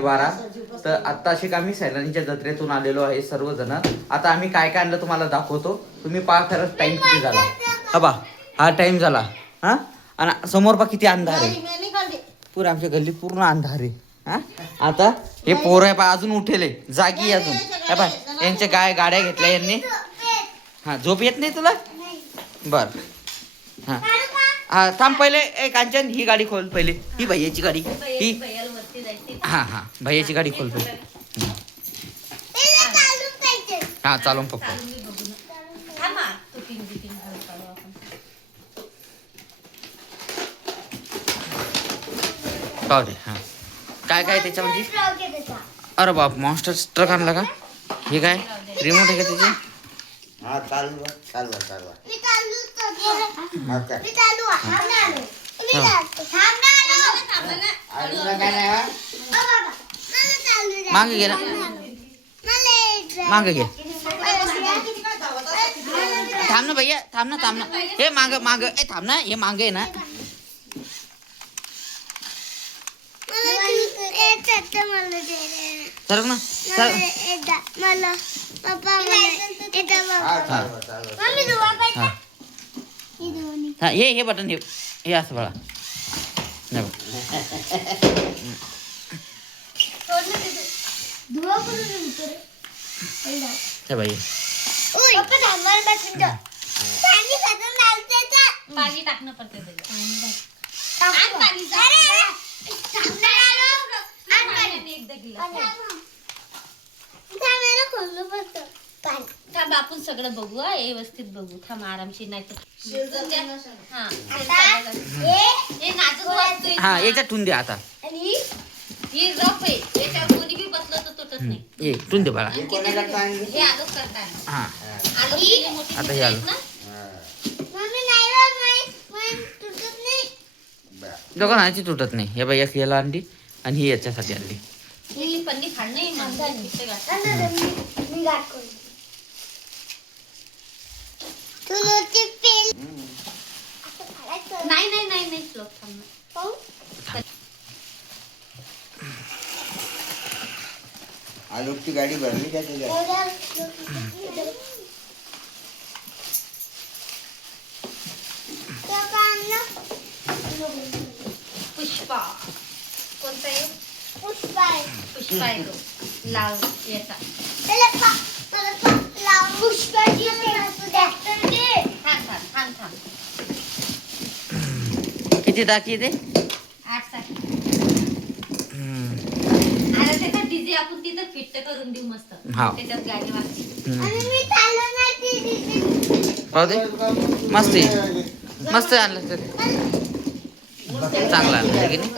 12:30. तर आत्ताशी आम्ही सैलानीच्या जत्रेतून आलेलो आहे सर्वजण. आता आम्ही काय काय आणलं तुम्हाला दाखवतो. तुम्ही पहा खरंच टाइम किती झाला. हा टाइम झाला. हा आणि समोर पहा किती अंधार आहे. पूर्ण आमच्या गल्लीत पूर्ण अंधार आहे. हा आता हे पोर आहे पहा अजून उठेले जागी अजून. हे पहा यांच्या गाड्या घेतल्या यांनी. हा झोप येत नाही तुला. बर हा हा थांब पहिले. कांचन ही गाडी खोल पहिले. ही भैयाची गाडी ही. हा भैयाची गाडी खोल पहिले. हा चालून पप्पा. पाहू दे. हा काय काय त्याच्यामध्ये. अरे बाप मॉन्स्टर ट्रक आणला का. हे काय रिमोट आहे का त्याचे. हा चालवा. मागे घे ना. मागे घे. थांब ना भैया थांब ना. हे माग थांब ना. हे मागे आहे ना. सर ना सर. हा हे बटन हे असं बघा. भाई पाणी टाकणं पडते. थांब आपण सगळं बघू. व्यवस्थित बघू. थांब आरामशीर. नाही हा याच्यात ठेवून दे आता. ही रफ आहे. याच्यावर कोणी बी बसलं तर तुटत नाही. ये ठेवून दे बाळा. हे आलोच करताय. हा आता हे आलो. दोघांची तुटत नाही. हे बाई एक याला आणली आणि ही याच्यासाठी आणली. ही पन्नी फाड नाही. नाही श्लोक थांब. आलोकची गाडी भरली का त्याच्यात. पुष्पा कोणता आहे. पुष्पा आहे तो. लाव याचा. थांब. किती टाकी ते 8 साठी. आता त्याचा डीजे आपण तिथं फिट करून देऊ मस्त. त्याच्यात गाडी वाजते. मस्त आणलं तर चांगला आणलं की नाही.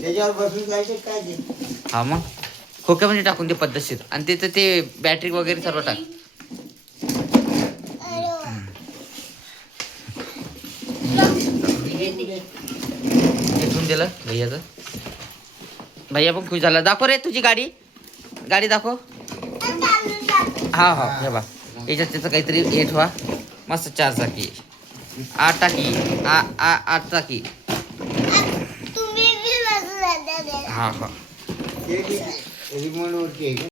त्याच्यावर बसून जायचं काय ते. हा मग खोक्यामध्ये टाकून दे पद्धतशीर. आणि तिथं ते बॅटरी वगैरे सर्व टाक. इथून दिलं भैयाचं. भैया पण खुश झाला. दाखव रे तुझी गाडी दाखव. हा हे बा याच्यात त्याचं काहीतरी हे ठेवा. मस्त 4 चाकी 8 टाकी 8 चाकी. हा रिमोट वरती